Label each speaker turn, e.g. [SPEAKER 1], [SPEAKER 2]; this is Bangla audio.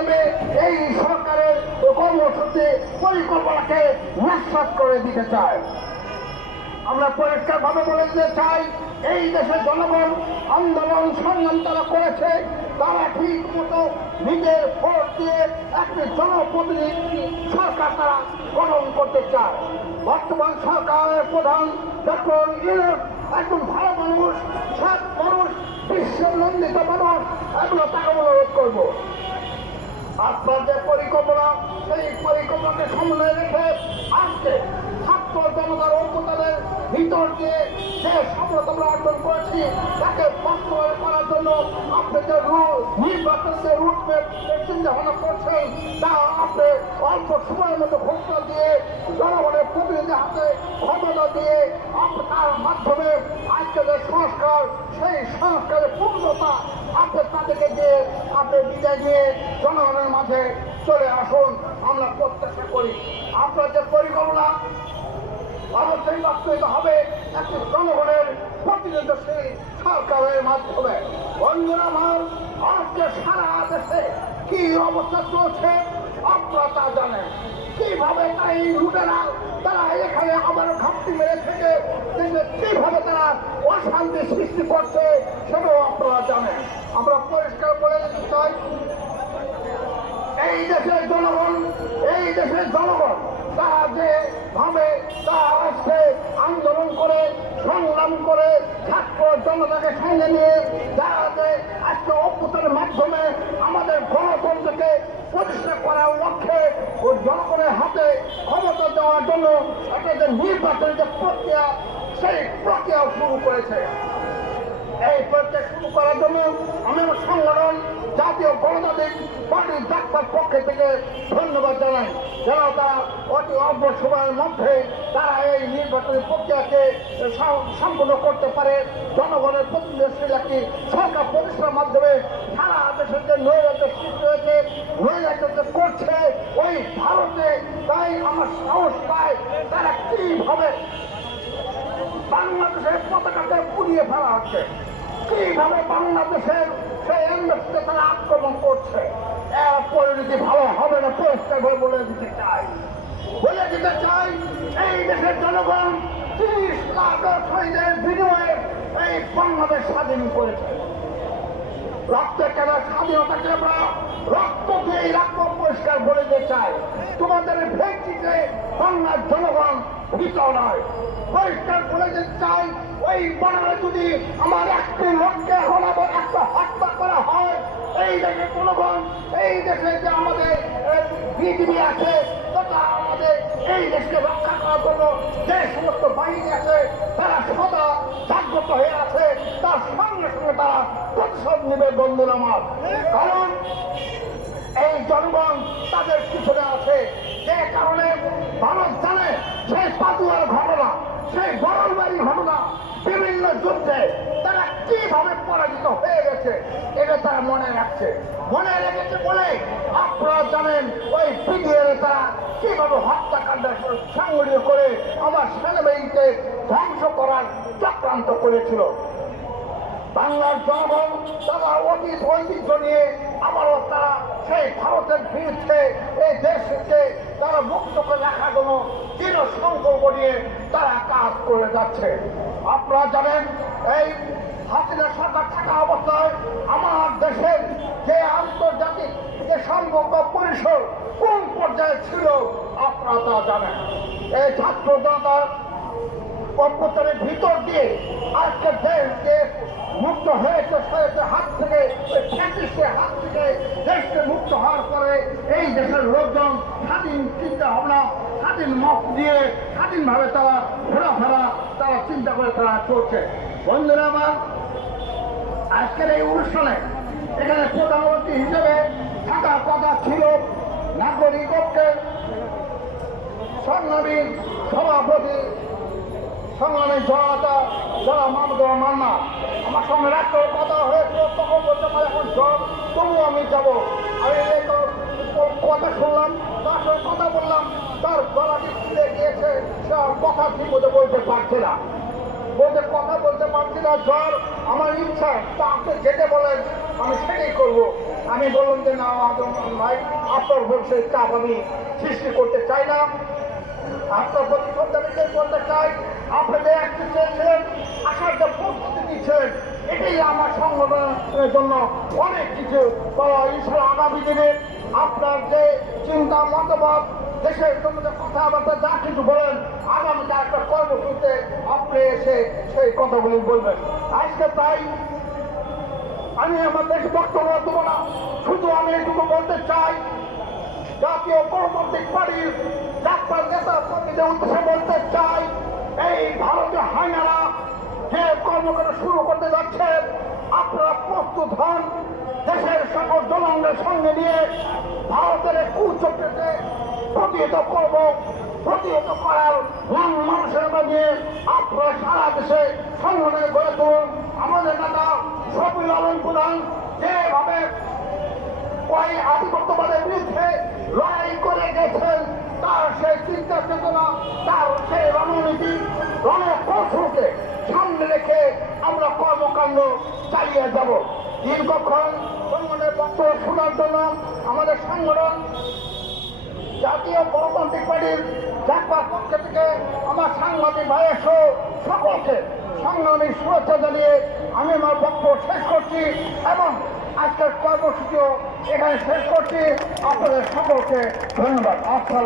[SPEAKER 1] নেমে এই সরকারের কর্মসূচি পরিকল্পনাকে নিঃশ্বাস করে দিতে চায়। আমরা পরিষ্কার ভাবে বলে দিতে চাই, এই দেশের জনগণ আন্দোলন সংগ্রাম তারা করেছে, তারা ঠিক মতো নিজের ভোট দিয়ে একটি জনপ্রতিনিধি সরকার তারা গঠন করতে চায়। বর্তমান সরকারের প্রধান ডক্টর ইউনুস একজন ভালো মানুষ, সৎ মানুষ বিশ্ব নন্দিত মানুষ, এগুলো তাকে অনুরোধ করব। আপনার যে পরিকল্পনা সেই পরিকল্পনাকে সামনে রেখে আজকে ছাত্র জনতার ঐক্যতাদের ভিতর দিয়ে যে সফলতা আমরা অর্জন করেছি, তাকে বাস্তবায়ন করার জন্য আপনি যে নির্বাচন যে রুটম্যাপ চিন্তা ভাবনা করছেন, তা আপনি অল্প সময়ের মধ্যে ঘোষণা দিয়ে, জনগণের প্রতিনিধি হাতে ক্ষমতা দিয়ে আপনি তার মাধ্যমে আজকে যে সংস্কার, সেই সংস্কারের পূর্ণতা আপনি তাদেরকে দিয়ে আপনি বিদায় দিয়ে জনগণের মাঝে চলে আসুন, আমরা প্রত্যাশা করি। আপনার যে পরিকল্পনা, অবশ্যই বাস্তবিত হবে একটি জনগণের প্রতিনিধিশীল সরকারের মাধ্যমে। বন্ধুরা আমার, আজকে সারা দেশে কি অবস্থা চলছে আপনারা তা জানেন। কীভাবে তারা এই লুটেরা, তারা এখানে আবার ঘাপটি মেরে থেকে কীভাবে তারা অশান্তি সৃষ্টি করছে, সেটাও আপনারা জানেন। আমরা পরিষ্কার বলে দিতে চাই, এই দেশের জনগণ, এই দেশের জনগণ তারা যে ভাবে তারা আজকে আন্দোলন করে, সংগ্রাম করে, ছাত্র জনতাকে সঙ্গে নিয়ে যারা যে আজকে অভ্যুত্থানের মাধ্যমে আমাদের গণতন্ত্রকে প্রতিষ্ঠা করার লক্ষ্যে ও জনগণের হাতে ক্ষমতা দেওয়ার জন্য একটা যে নির্বাচনের যে প্রক্রিয়া, সেই প্রক্রিয়াও শুরু করেছে। এই প্রত্যেক শুরু করার জন্য আমি সংগঠন, জাতীয় গণতান্ত্রিক পার্টির ডাক্তার পক্ষে থেকে ধন্যবাদ জানাই। যেন তারা অতি অল্প সময়ের মধ্যে তারা এই নির্বাচনী প্রক্রিয়াকে সম্পূর্ণ করতে পারে। জনগণের প্রতিনিধিশীল একটি সরকার প্রতিষ্ঠার মাধ্যমে সারা দেশের যে নৈরাজ্য সৃষ্টি হয়েছে, নৈরাজ্য করছে, ওই ভারতে তাই আমার সাহস পায়। তারা কীভাবে বাংলাদেশের পতাকাকে পুড়িয়ে ফেলা হচ্ছে? কীভাবে বাংলাদেশের সেই এমবেসিতে তারা আক্রমণ করছে। পরিণতি ভালো হবে না, পরিষ্কার করে বলে দিতে চাই। বলে দিতে চাই, এই দেশের জনগণ তিরিশ লাখ শহীদের বিনিময়ে এই বাংলাদেশ স্বাধীন করেছে। রক্তে কেন স্বাধীনতাকে আমরা রক্ত দিয়ে রাখব পরিষ্কার বলে দিতে চাই। তোমাদের ভেন্টিতে বাংলার জনগণ ভীত নয় পরিষ্কার বলে দিতে চাই ওই বাংলা যদি আমার একটি লোককে হলাবো, একটা হত্যা করা হয়, এই দেশে জনগণ, এই দেশে যে আমাদের বিজিবি আছে, তথা আমাদের এই দেশকে রক্ষা করার জন্য যে সমস্ত বাহিনী আছে, তারা সদা জাগ্রত হয়ে আছে, তার সঙ্গে সঙ্গে তারা প্রতিশোধ নেবে, বন্ধুরা আমার। কারণ এই জনগণ তাদের পিছনে আছে। যে কারণে ভারত জানে সেই পাতুয়ার ঘটনা সেই ঘটনা বিভিন্ন যুদ্ধে তারা কীভাবে পরাজিত হয়ে গেছে, এটা তারা মনে রাখছে। মনে রেখেছে বলে আপনারা জানেন, ওই পিডিএ তারা কীভাবে হত্যাকাণ্ড সংগঠিত করে আমার সেনাবাহিনীকে ধ্বংস করার চক্রান্ত করেছিল। বাংলার জনগণ, তারা অতীত ঐতিহ্য নিয়ে আবারও তারা সেই ভারতের বিরুদ্ধে, এই দেশকে তারা মুক্ত করে রাখার জন্য দৃঢ় সংকল্প নিয়ে তারা কাজ করে যাচ্ছে। আপনারা জানেন, এই হাসিনা সরকার থাকা অবস্থায় আমার দেশের যে আন্তর্জাতিক, যে সম্পর্ক পরিসর কোন পর্যায়ে ছিল, আপনারা তা জানেন। এই ছাত্র জনতার অভ্যন্তরের ভিতর দিয়ে আজকে দেশ দেশ মুক্ত হয়েছে হয়েছে হাত থেকে ফ্যাসিস্টের হাত থেকে দেশকে মুক্ত হওয়ার পরে এই দেশের লোকজন স্বাধীন চিন্তা ভাবনা, স্বাধীন মত দিয়ে স্বাধীনভাবে তারা ঘোরাফেরা, তারা চিন্তা করে তারা চলছে। বন্ধুরা আমার, আজকের এই অনুষ্ঠানে এখানে প্রধানমন্ত্রী হিসেবে থাকার কথা ছিল নাগরিক ঐক্যের সভাপতি সংগ্রামী জনতা, যারা মামদ মান্না, আমার সঙ্গে রাত্রে কথা হয়েছিল তখন বলতে পারে এখন জ্বর তবু আমি যাব। আমি তো কথা শুনলাম, তার সঙ্গে কথা বললাম, তার গলাটি খুলে গিয়েছে, সে কথা ঠিক মতো বলতে পারছে না। বলতে কথা বলতে পারছি না জ্বর আমার ইচ্ছা, তা আপনি যেতে বলেন, আমি সেটাই করব। আমি বললাম যে, না ভাই, আপনার ভবিষ্যে চাপ আমি সৃষ্টি করতে চাই না। আপনার প্রতি সন্তানকে বলতে চাই আপনি যে একটি চেয়েছিলেন আসার যে প্রস্তুতি নিচ্ছেন এটাই আমার সংগঠনের জন্য অনেক কিছু। পাওয়া ইনশাল্লাহ আগামী দিনে আপনার যে চিন্তা মতামত দেশের যে কথাবার্তা, যা কিছু বলেন, আগামীতে একটা কর্মসূচিতে আপনি এসে সেই কথাগুলি বলবেন। আজকে তাই আমি আমার দেশে বক্তব্য দেবো না শুধু আমি এটুকু বলতে চাই, জাতীয় গণতান্ত্রিক পার্টির ডাক্তার নেতা কর্মীদের উদ্দেশ্যে বলতে চাই এই ভারতীয় হাইনারা যে কর্মকাণ্ড শুরু করতে যাচ্ছে, আপনারা প্রস্তুত হন। দেশের সকল জনগণের সঙ্গে নিয়ে ভারতের কুচক্রকে প্রতিহত করব, প্রতিহত করার মন মানুষের নিয়ে আপনারা সারা দেশে সংগঠনে গড়ে তুলুন। আমাদের নেতা শফিল আলম প্রধান যেভাবে ওই আধিপত্যবাদের বিরুদ্ধে লড়াই করে গেছেন তার সেই চিন্তা চেতনা, তার সেই রণনীতি রণকৌশলকে সামনে রেখে আমরা কর্মকাণ্ড চালিয়ে যাব। দীর্ঘক্ষণ সংগঠনের বক্তব্য শোনার জন্য আমাদের সংগঠন জাতীয় গণতান্ত্রিক পার্টির জাতীয় পক্ষ থেকে আমার সাংবাদিক ভাইয়ের সহ সকলকে সংগ্রামী শুভেচ্ছা জানিয়ে আমি আমার বক্তব্য শেষ করছি এবং আজকের কর্মসূচিও এখানে শেষ করছি। আপনাদের সকলকে ধন্যবাদ। আসসালাম